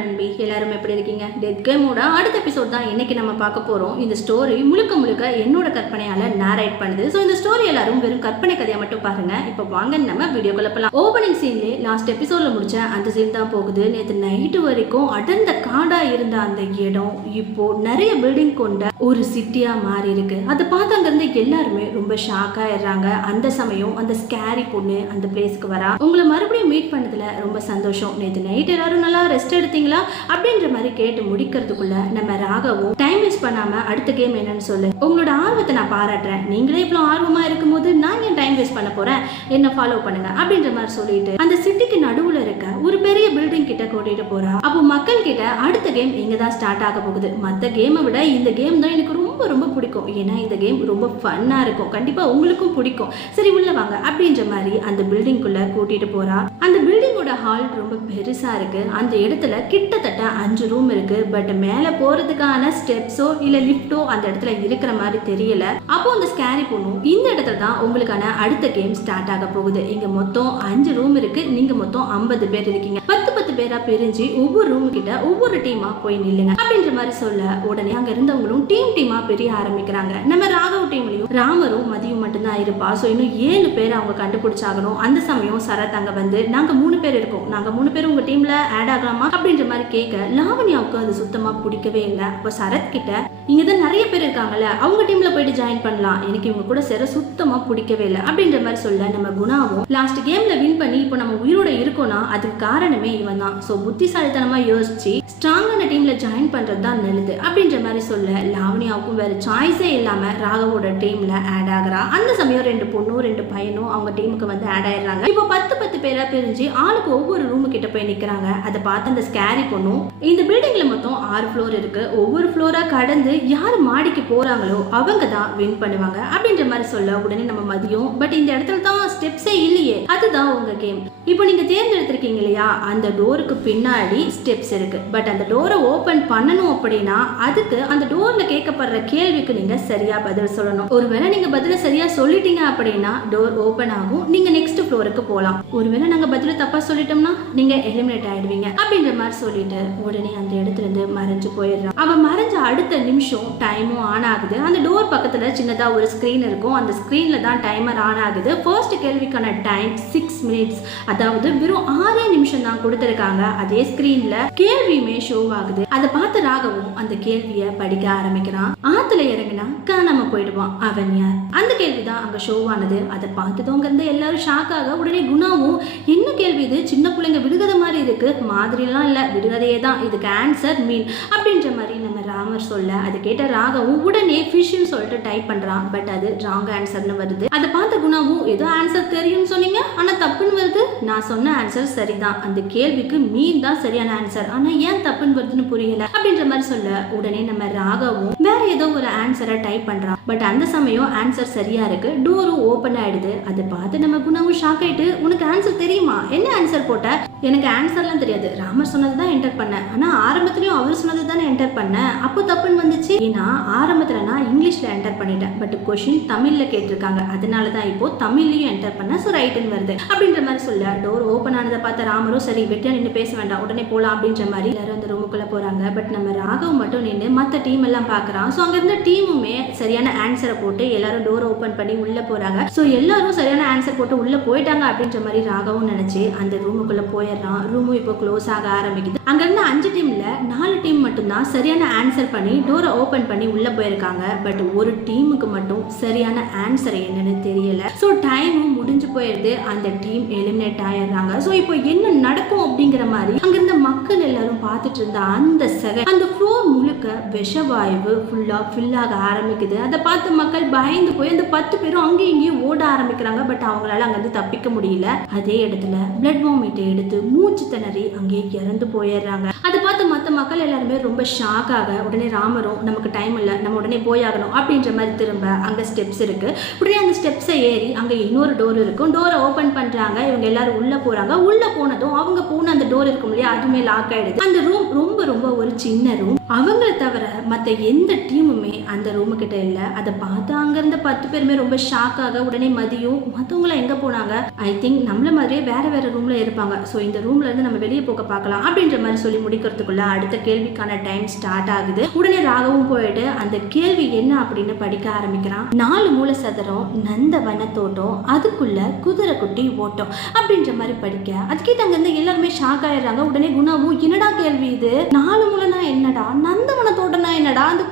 நண்பி எல்லாரும் எப்படி இருக்கீங்க? டெத் கேமோட அடுத்த எபிசோட் தான் இன்னைக்கு நம்ம பார்க்க போறோம். இந்த ஸ்டோரி முழுக்க முழுக்க என்னோட கற்பனையால நேரேட் பண்ணுது. ஸோ இந்த ஸ்டோரி எல்லாரும் வெறும் கற்பனை கதையை மட்டும் பாருங்க. இப்போ வாங்க நம்ம வீடியோ குழப்பலாம் ஓப்பனிங் சீன்லேயே லாஸ்ட் எபிசோட்ல முடிச்ச அந்த சீன் தான் போகுது. நேற்று நைட்டு வரைக்கும் அடர்ந்த காடா இருந்த அந்த இடம் இப்போ நிறைய பில்டிங் கொண்ட ஒரு சிட்டியா மாறி இருக்கு. அதை பார்த்து அங்கேருந்து எல்லாருமே ரொம்ப ஷாக் ஆயிடுறாங்க. அந்த சமயம் அந்த ஸ்கேரி பொண்ணு அந்த பிளேஸ்க்கு வரா. உங்களை மறுபடியும் மீட் பண்ணதுல ரொம்ப சந்தோஷம். நேற்று நைட் எல்லாரும் நல்லா ரெஸ்ட் எடுத்தீங்களா அப்படின்ற மாதிரி கேட்டு முடிக்கிறதுக்குள்ள நம்ம ராகவும் டைம் வேஸ்ட் பண்ணாம அடுத்த கேம் என்னன்னு சொல்லு. உங்களோட ஆர்வத்தை நான் பாராட்டுறேன். நீங்களே இவ்வளோ ஆர்வமா இருக்கும்போது நான் ஏன் டைம் வேஸ்ட் பண்ண போறேன்? என்ன ஃபாலோ பண்ணுங்க. அப்படின்ற மாதிரி சொல்லிட்டு அந்த சிட்டிக்கு நடுவுல இருக்க ஒரு பெரிய பில்டிங் கிட்ட கூட்டிட்டு போறா. அப்போ மக்கள் கிட்ட அடுத்த கேம் இங்க தான் ஸ்டார்ட் ஆக போகுது. மத்த கேமை விட இந்த கேம் தான் எனக்கு ரொம்ப ரொம்ப பிடிக்கும். ஏன்னா இந்த கேம் ரொம்ப ஃபன்னா இருக்கும். கண்டிப்பா உங்களுக்கும் பிடிக்கும். சரி உள்ள வாங்க. அப்படின்ற மாதிரி அந்த பில்டிங்குள்ள கூட்டிட்டு போறா. அந்த பில்டிங்கோட ஹால் ரொம்ப பெருசா இருக்கு. அந்த இடத்துல கிட்டத்தட்ட அஞ்சு ரூம் இருக்கு. பட் மேல போறதுக்கான ஸ்டெப்ஸோ இல்ல லிஃப்டோ அந்த இடத்துல இருக்கிற மாதிரி தெரியல. அப்போ அந்த ஸ்கேரி பொண்ணும் இந்த இடத்துல தான் உங்களுக்கான அடுத்த கேம் ஸ்டார்ட் ஆக போகுது. இங்க மொத்தம் அஞ்சு ரூம் இருக்கு. நீங்க மொத்தம் ஐம்பது பேர் இருக்கீங்க. பத்து பத்து பேரா பிரிஞ்சு ஒவ்வொரு ரூம் கிட்ட ஒவ்வொரு டீமா போய் நில்லுங்க. அப்படின்ற மாதிரி சொல்ல உடனே அங்க இருந்தவங்களும் டீம் டீமா பிரிய ஆரம்பிக்கிறாங்க. நம்ம ராகவ் டீம்லயும் ராமரும் மதியம் மட்டும்தான் இருப்பா. ஸோ இன்னும் ஏழு பேர் அவங்க கண்டுபிடிச்சாகணும். அந்த சமயம் சரத் அங்க வந்து நாங்க மூணு பேர் இருக்கோம். நாங்க மூணு பேர் உங்க டீம்ல ஆட் ஆகலாமா? அப்படின்ற மாதிரி கேட்க லாவண்யாவுக்கு அது சுத்தமா பிடிக்கவே இல்லை. அப்போ சரத் கிட்ட இங்க தான் நிறைய பேர் இருக்காங்கல்ல. அவங்க டீம்ல போயிட்டு ஜாயின் பண்ணலாம். எனக்கு இவங்க கூட சேர சுத்தமா பிடிக்கவே இல்லை. அப்படின்ற மாதிரி சொல்ல நம்ம குணாவும் லாஸ்ட் கேம்ல வின் பண்ணி இப்போ நம்ம உயிரோட இருக்கோம்னா அதுக்கு காரணமே இவன் தான் ஸோ புத்திசாலித்தனமாக யோசிச்சு ஸ்ட்ராங்கான டீமில் ஜாயின் பண்ணுறது தான் நல்லது அப்படின்ற மாதிரி சொல்ல லாவணியாவுக்கும் வேற சாய்ஸே இல்லாமல் ராகவோட டீமில் ஆட் ஆகுறா. அந்த சமயம் ரெண்டு பொண்ணும் ரெண்டு பையனும் அவங்க டீமுக்கு வந்து ஆட் ஆயிடுறாங்க. இப்போ பத்து பத்து பேராக பிரிஞ்சு ஆளுக்கு ஒவ்வொரு ரூமு கிட்ட போய் நிற்கிறாங்க அதை பார்த்து அந்த ஸ்கேரி பொண்ணும் இந்த பில்டிங்கில் மொத்தம் ஆறு ஃப்ளோர் இருக்கு. ஒவ்வொரு ஃப்ளோராக கடந்து யார் மாடிக்கு போகிறாங்களோ அவங்க தான் வின் பண்ணுவாங்க அப்படின்ற மாதிரி சொல்ல உடனே நம்ம மதியம். பட் இந்த இடத்துல தான் ஸ்டெப்ஸே இல்லையே. அதுதான் உங்க கேம் இப்போ நீங்கள் தேர்ந்தெடுத்திருக்கீங்க இல்லையா அந்த டோருக்கு பின்னாடி ஸ்டெப்ஸ் இருக்குது பட் அந்த டோரை ஓப்பன் பண்ணணும் அப்படின்னா அதுக்கு அந்த டோரில் கேட்கப்படுற கேள்விக்கு நீங்கள் சரியாக பதில் சொல்லணும். ஒருவேளை நீங்கள் பதிலை சரியாக சொல்லிட்டீங்க அப்படின்னா டோர் ஓப்பன் ஆகும். நீங்கள் நெக்ஸ்ட் ஃப்ளோருக்கு போகலாம். ஒருவேளை நாங்கள் பதிலை தப்பாக சொல்லிட்டோம்னா நீங்கள் எலிமினேட் ஆகிடுவீங்க அப்படின்ற மாதிரி சொல்லிட்டு உடனே அந்த இடத்துலேருந்து மறைஞ்சு போயிடுறான். அவன் மறைஞ்ச அடுத்த நிமிஷம் டைமும் ஆன் ஆகுது. அந்த டோர் பக்கத்தில் சின்னதாக ஒரு ஸ்க்ரீன் இருக்கும். அந்த ஸ்க்ரீனில் தான் டைமர் ஆன் ஆகுது. ஃபர்ஸ்ட் கேள்விக்கான டைம் சிக்ஸ் மினிட்ஸ் அதாவது வெறும் ஆறே நிமிஷம் தான் கொடுத்துருக்காங்க. அதே ஸ்கிரீன்ல கேள்வியுமே ஷோ ஆகுது. அதை பார்த்த ராகவும் அந்த கேள்வியை படிக்க ஆரம்பிக்கிறான். ஆத்துல இறங்கினா காணாம போயிடுவான் அவன் யார்? அந்த கேள்வி தான் அங்க ஷோ ஆனது. அதை பார்த்ததவங்க இருந்து எல்லாரும் ஷாக் ஆக உடனே குணாவும் என்ன கேள்வி இது? சின்ன பிள்ளைங்க விடுகதை மாதிரி இருக்கு. மாதிரிலாம் இல்ல. விடுகதையே தான். இதுக்கு ஆன்சர் மீன் அப்படின்ற மாதிரி நம்ம ராமர் சொல்ல அதை கேட்ட ராகவும் உடனே ஃபிஷ்னு சொல்லிட்டு டைப் பண்றான். பட் அது ராங் ஆன்சர்னு வருது. அதை பார்த்த குணாவும் ஏதோ ஆன்சர் தெரியும்னு சொன்னீங்க. ஆனா தப்புன்னு வருது. நான் சொன்ன ஆன்சர் சரிதான். அந்த கேள்விக்கு மீன் தான் சரியான ஆன்சர் ஆனா ஏன் தப்புன்னு வருதுன்னு புரியல? அப்படின்ற மாதிரி சொல்ல உடனே நம்ம ராகவும் வேற ஏதோ ஒரு ஆன்சரை டைப் பண்றான் பட் அந்த சமயம் ஆன்சர் சரியா இருக்கு. டோரும் ஓபன் ஆயிடுது. அதை பார்த்து நம்ம குணாவும் ஷாக் ஆயிட்டு உனக்கு ஆன்சர் தெரியுமா? என்ன ஆன்சர் போட்ட? எனக்கு ஆன்சர்லாம் தெரியாது. ராமர் சொன்னது தான் என்டர் பண்ணேன். ஆனா ஆரம்பத்துலயும் அவர் சொன்னது தானே என்டர் பண்ணேன். அப்போ தப்புன்னு வந்துச்சு. ஏன்னா ஆரம்பத்துல நான் இங்கிலீஷ்ல என்டர் பண்ணிட்டேன். பட் கொஷின் தமிழ்ல கேட்டிருக்காங்க. அதனால தான் இப்போ தமிழ்லயும் என்டர் பண்ண ஸோ ரைட்டுன்னு வருது. அப்படின்ற மாதிரி சொல்ல. டோர் ஓப்பன் ஆனதை பார்த்த ராமரும் சரி வெட்டியா நின்று பேச வேண்டாம். உடனே போலாம். அப்படின்ற மாதிரி எல்லாரும் அந்த ரூமுக்குள்ள போறாங்க. பட் நம்ம ராகவ் மட்டும் நின்று மற்ற டீம் எல்லாம் பார்க்கறான் ஸோ அங்கேருந்து டீமுமே சரியான ஆன்சரை போட்டு எல்லாரும் டோர் ஓப்பன் பண்ணி உள்ளே போகிறாங்க ஸோ எல்லாரும் சரியான ஆன்சர் போட்டு உள்ளே போயிட்டாங்க அப்படின்ற மாதிரி ராகவும் நினச்சி அந்த ரூமுக்குள்ளே போயிடுறான். ரூமும் இப்போ க்ளோஸ் ஆக ஆரம்பிக்குது. அங்கேருந்து அஞ்சு டீமில் நாலு டீம் மட்டும்தான் சரியான ஆன்சர் பண்ணி டோரை ஓப்பன் பண்ணி உள்ளே போயிருக்காங்க. பட் ஒரு டீமுக்கு மட்டும் சரியான ஆன்சர் என்னன்னு தெரியலை. ஸோ டைமும் முடிஞ்சு போயிடுது அந்த டீம் எலிமினேட் ஆயிடுறாங்க. ஸோ இப்போ என்ன நடக்கும் அப்படிங்கிற மாதிரி அங்கேருந்து மக்கள் எல்லாரும் பார்த்துட்டு இருந்த அந்த செகண்ட் அந்த ஃப்ளோர் முழுக்க விஷவாயு ஃபுல்லாக ஃபில்லாக ஆரம்பிக்குது. அதை பார்த்து மக்கள் பயந்து போய் அந்த பத்து பேரும் அங்கேயும் இங்கேயும் ஓட ஆரம்பிக்கிறாங்க. பட் அவங்களால அங்கேருந்து தப்பிக்க முடியல. அதே இடத்துல பிளட் வாமிட்டை எடுத்து மூச்சு திணறி அங்கேயே இறந்து போயிடுறாங்க. அதை பார்த்து மற்ற மக்கள் எல்லாருமே ரொம்ப ஷாக் ஆக உடனே ராமரும் நமக்கு டைம் இல்லை நம்ம உடனே போயாகணும் அப்படின்ற மாதிரி திரும்ப அங்கே ஸ்டெப்ஸ் இருக்கு. உடனே அந்த ஸ்டெப்ஸை ஏறி அங்கே இன்னொரு டோர் இருக்கும். டோரை ஓப்பன் பண்ணுறாங்க இவங்க எல்லாரும் உள்ளே போகிறாங்க உள்ளே போனதும் அவங்க போன அந்த டோர் இருக்கும் இல்லையா அதுவுமே லாக் ஆயிடுது. அந்த ரூம் ரொம்ப ரொம்ப ரொம்ப ஒரு சின்ன ரூம் அவங்கள தவிர மற்ற எந்த டீமுமே அந்த ரூமு கிட்ட இல்லை. அதை பார்த்து அங்கேருந்து பத்து பேருமே ரொம்ப ஷாக் ஆக உடனே மதியம் மற்றவங்களாம் எங்கே போனாங்க? ஐ திங்க் நம்மள மாதிரியே வேற வேற ரூம்ல இருப்பாங்க. ஸோ இந்த ரூம்ல இருந்து நம்ம வெளியே போக பார்க்கலாம் அப்படின்ற மாதிரி சொல்லி முடிக்கிறதுக்குள்ள அடுத்த கேள்விக்கான டைம் ஸ்டார்ட் ஆகுது. உடனே ராகவும் போயிட்டு அந்த கேள்வி என்ன அப்படின்னு படிக்க ஆரம்பிக்கிறான். நாலு மூல சதுரம் நந்த வனத்தோட்டம் அதுக்குள்ள குதிரை குட்டி ஓட்டம் அப்படின்ற மாதிரி படிக்க. அதுக்கிட்ட அங்கேருந்து எல்லாருமே ஷாக் ஆயிடுறாங்க. உடனே குணாவும் என்னடா கேள்வி இது? நாலு முளைனா என்னடா? நந்தவன தோட்டம்னா என்னடா? அந்த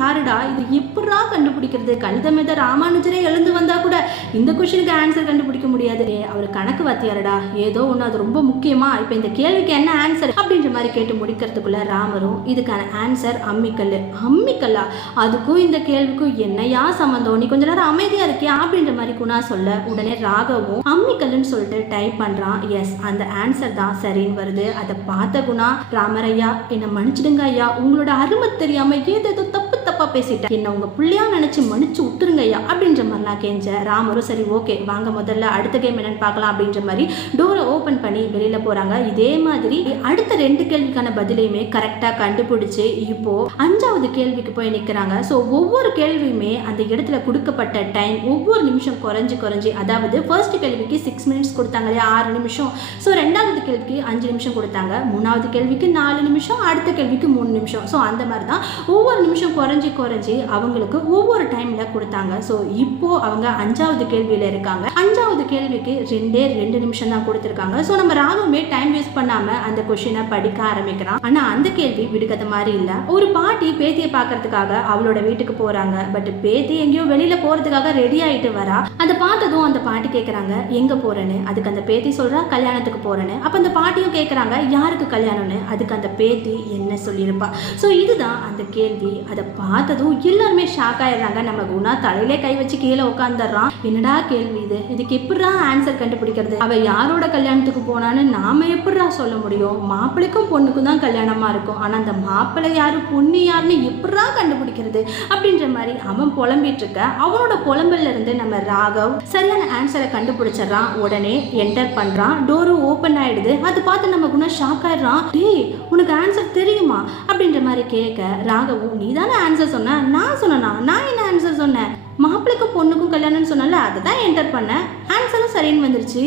யாருடா? இது எப்படா கண்டுபிடிக்கிறது? கணித மேத ராமானுஜரே எழுந்து வந்தா கூட இந்த கொஷனுக்கு ஆன்சர் கண்டுபிடிக்க முடியாது. அவர் கணக்கு வாத்தியாரடா. ஏதோ ஒன்று அது ரொம்ப முக்கியமா? இப்போ இந்த கேள்விக்கு என்ன ஆன்சர் அப்படின்ற மாதிரி கேட்டு முடிக்கிறதுக்குள்ள ராமரும் இதுக்கான ஆன்சர் அம்மிக்கல் அம்மிக்கல்லா? அதுக்கும் இந்த கேள்விக்கும் என்னையா சம்மந்தம் நீ கொஞ்ச நேரம் அமைதியா இருக்கியா? அப்படின்ற மாதிரி குணா சொல்ல உடனே ராகவும் அம்மிக்கல்லுன்னு சொல்லிட்டு டைப் பண்றான். எஸ் அந்த ஆன்சர் தான் சரின்னு வருது. அதை பார்த்த குணா ராமரையா என்னை மன்னிச்சிடுங்க ஐயா. உங்களோட அருமை தெரியாம ஏதேதோ தப்பு தப்பா பேசிட்டேன். என்ன உங்க பிள்ளையா நினைச்சு மன்னிச்சு விட்டுருங்க ஐயா அப்படின்ற மாதிரிலாம் கேஞ்சேன். ராமரும் சரி ஓகே வாங்க முதல்ல அடுத்த கேம் என்னன்னு பார்க்கலாம் அப்படின்ற மாதிரி டோரை ஓபன் பண்ணி வெளியில போறாங்க. இதே மாதிரி அடுத்த ரெண்டு கேள்விக்கான பதிலையுமே கரெக்டா கண்டுபிடிச்சு இப்போ அஞ்சாவது கேள்விக்கு போய் நிக்கிறாங்க. ஸோ ஒவ்வொரு கேள்வியுமே அந்த இடத்துல கொடுக்கப்பட்ட டைம் ஒவ்வொரு நிமிஷம் குறைஞ்சு குறைஞ்சு அதாவது ஃபர்ஸ்ட் கேள்விக்கு சிக்ஸ் மினிட்ஸ் கொடுத்தாங்க இல்லையா? ஆறு நிமிஷம். ஸோ ரெண்டாவது கேள்விக்கு அஞ்சு நிமிஷம் கொடுத்தாங்க. மூணாவது கேள்விக்கு நாலு நிமிஷம். அடுத்த கேள்விக்கு மூணு நிமிஷம். ஸோ அந்த மாதிரி தான் ஒவ்வொரு நிமிஷம் குறைஞ்சி குறைஞ்சி அவங்களுக்கு ஒவ்வொரு டைம்ல கொடுத்தாங்க. ஸோ இப்போ அவங்க அஞ்சாவது கேள்வியில இருக்காங்க. அஞ்சாவது கேள்விக்கு ரெண்டே ரெண்டு நிமிஷம் தான் கொடுத்துருக்காங்க. ஸோ நம்ம ராகுமே டைம் வேஸ்ட் பண்ணாம அந்த கொஷினை படிக்க ஆரம்பிக்கிறான். ஆனா அந்த கேள்வி விடுகதை மாதிரி இல்ல. ஒரு பாட்டி பேத்தியை பார்க்கறதுக்காக அவளோட வீட்டுக்கு போறாங்க. பட் பேத்தி எங்கேயோ வெளியில போறதுக்காக ரெடி ஆயிட்டு வரா. அதை பார்த்ததும் அந்த பாட்டி கேட்கறாங்க எங்க போறேன்னு? அதுக்கு அந்த பேத்தி சொல்றா கல்யாணத்துக்கு போறேன்னு. அப்ப அந்த பாட்டியும் கேட்கறாங்க யாருக்கு கல்யாணம்னு? அதுக்கு அந்த பேத்தி என்ன சொல்லியிருப்பா? ஸோ இதுதான் அந்த கேள்வி. அதை பார்த்ததும் எல்லாருமே ஷாக் ஆயிடுறாங்க. நம்ம குணா தலையிலே கை வச்சு கீழே உட்காந்துடுறான் என்னடா கேள்வி இது? இதுக்கு எப்படிடா ஆன்சர் கண்டுபிடிக்கிறது? அவ யாரோட கல்யாணத்துக்கு போனான்னு நாம எப்படிடா சொல்ல முடியும்? மாப்பிள்ளைக்கும் பொண்ணுக்கும் தான் கல்யாணமா இருக்கும். ஆனா அந்த மாப்பிள்ளை யாரு பொண்ணு யாருன்னு எப்படிடா கண்டுபிடிக்கிறது? அப்படின்ற மாதிரி அவன் புலம்பிட்டு இருக்க. அவனோட புலம்பல்ல இருந்து நம்ம ராகவ் சரியான ஆன்சரை கண்டுபிடிச்சிடுறான். உடனே என்டர் பண்றான். டோரும் ஓப்பன் ஆயிடுது. அது பார்த்து நம்ம குணா ஷாக் ஆயிடுறான். டேய் உனக்கு ஆன்சர் தெரியுமா? அப்படின்ற மாதிரி கேட்க ராகவும் நீ தானே ஆன்சர் சொன்ன நான் சொன்னனா? நான் என்ன ஆன்சர் சொன்னேன்? மாப்பிள்ளைக்கும் பொண்ணுக்கும் கல்யாணம்னு சொன்னால அதை தான் என்டர் பண்ணேன் ஆன்சரும் சரின்னு வந்துருச்சு.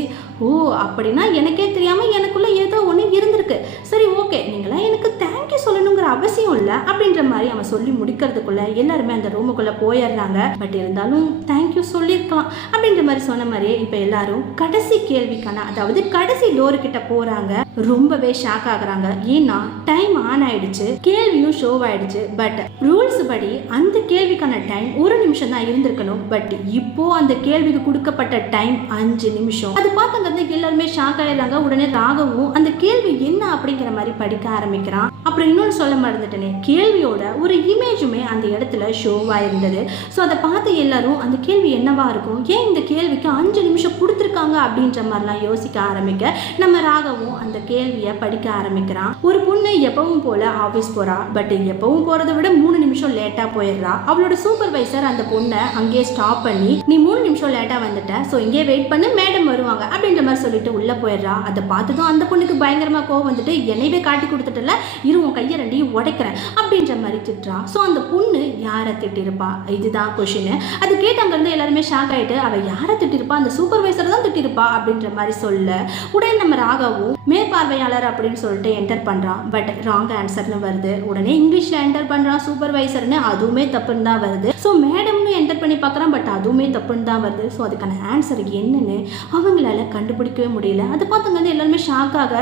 ஓ அப்படின்னா எனக்கே தெரியாம எனக்குள்ள ஏதோ ஒன்று இருந்திருக்கு. சரி ஓகே நீங்களாம் எனக்கு தேங்க்யூ சொல்லணுங்கிற அவசியம் இல்லை அப்படின்ற மாதிரி அவன் சொல்லி முடிக்கிறதுக்குள்ள எல்லாருமே அந்த ரூமுக்குள்ள போயிடுறாங்க. பட் இருந்தாலும் தேங்க்யூ சொல்லியிருக்கலாம் அப்படின்ற மாதிரி சொன்ன மாதிரியே இப்போ எல்லாரும் கடைசி கேள்விக்கான அதாவது கடைசி டோரு கிட்ட போறாங்க. ரொம்பவே ஷாக் ஆகுறாங்க. ஏன்னா டைம் ஆன் ஆயிடுச்சு கேள்வியும் ஷோ ஆயிடுச்சு. பட் ரூல்ஸ் படி அந்த கேள்விக்கான டைம் ஒரு நிமிஷம் தான் இருந்திருக்கணும். பட் இப்போ அந்த கேள்விக்கு கொடுக்கப்பட்ட டைம் அஞ்சு நிமிஷம். அது பார்த்தாங்க எல்லாருமே ஷாக் ஆயிடுறாங்க. உடனே ராகவும் அந்த கேள்வி என்ன அப்படிங்கிற மாதிரி படிக்க ஆரம்பிக்கிறான். அப்புறம் இன்னொன்று சொல்ல மறந்துட்டேனே. கேள்வியோட ஒரு இமேஜுமே அந்த இடத்துல ஷோவா இருந்தது. ஸோ அதை பார்த்து எல்லாரும் அந்த கேள்வி என்னவா இருக்கும்? ஏன் இந்த கேள்விக்கு அஞ்சு நிமிஷம் கொடுத்துருக்காங்க அப்படின்ற மாதிரிலாம் யோசிக்க ஆரம்பிக்க நம்ம ராகவும் அந்த கேள்வியை படிக்க ஆரம்பிக்கிறான் ஒரு பொண்ணு எப்பவும் போல ஆஃபீஸ் போறா பட் எப்பவும் போகிறத விட மூணு நிமிஷம் லேட்டாக போயிடுறா. அவளோட சூப்பர்வைசர் அந்த பொண்ணை அங்கேயே ஸ்டாப் பண்ணி நீ மூணு நிமிஷம் லேட்டாக வந்துட்ட ஸோ இங்கேயே வெயிட் பண்ணு மேடம் வருவாங்க அப்படின்ற மாதிரி சொல்லிட்டு உள்ளே போயிடுறா. அதை பார்த்ததும் அந்த பொண்ணுக்கு பயங்கரமாக கோவம் வந்துட்டு என்னையவே காட்டி கொடுத்துட்டல இருவும். உன் கையை ரெண்டையும் உடைக்கிறேன் அப்படின்ற மாதிரி திட்டுறா. ஸோ அந்த பொண்ணு யாரை திட்டிருப்பா? இதுதான் கொஷின் அது கேட்டு அங்கேருந்து எல்லாருமே ஷாக் ஆயிட்டு அவள் யாரை திட்டிருப்பா? அந்த சூப்பர்வைசர் தான் திட்டிருப்பா? அப்படின்ற மாதிரி சொல்ல உடனே நம்ம ராகவும் மேற்பார்வையாளர் அப்படின்னு சொல்லிட்டு என்டர் பண்றான். பட் ராங் ஆன்சர்னு வருது. உடனே இங்கிலீஷில் என்டர் பண்றான் சூப்பர்வைசர்னு அதுவுமே தப்புன்னு தான் வருது. ஸோ மேடம்னு என்டர் பண்ணி பார்க்குறான் பட் அதுவுமே தப்புன்னு தான் வருது. ஸோ அதுக்கான ஆன்சர் என்னன்னு அவங்களால கண்டுபிடிக்கவே முடியல. அதை பார்த்தவங்க வந்து எல்லாருமே ஷாக் ஆக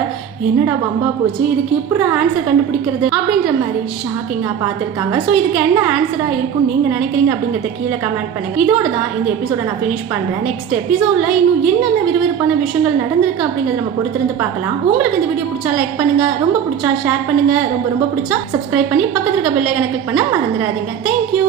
என்னடா வம்பா போச்சு? இதுக்கு எப்படி ஆன்சர் கண்டுபிடிக்க இருக்கிறது அப்படின்ற மாதிரி ஷாக்கிங்காக பார்த்துருக்காங்க. ஸோ இதுக்கு என்ன ஆன்சராக இருக்கும் நீங்கள் நினைக்கிறீங்க அப்படிங்கிறத கீழே கமெண்ட் பண்ணுங்க. இதோட தான் இந்த எபிசோட நான் ஃபினிஷ் பண்ணுறேன் நெக்ஸ்ட் எபிசோட்ல இன்னும் என்னென்ன விறுவிறுப்பான விஷயங்கள் நடந்திருக்கு அப்படிங்கிறத நம்ம பொறுத்திருந்து பார்க்கலாம். உங்களுக்கு இந்த வீடியோ பிடிச்சா லைக் பண்ணுங்க. ரொம்ப பிடிச்சா ஷேர் பண்ணுங்க. ரொம்ப ரொம்ப பிடிச்சா சப்ஸ்கிரைப் பண்ணி பக்கத்துல இருக்க பெல் கிளிக் பண்ண மறந்துடாதீங்க. தேங்க்யூ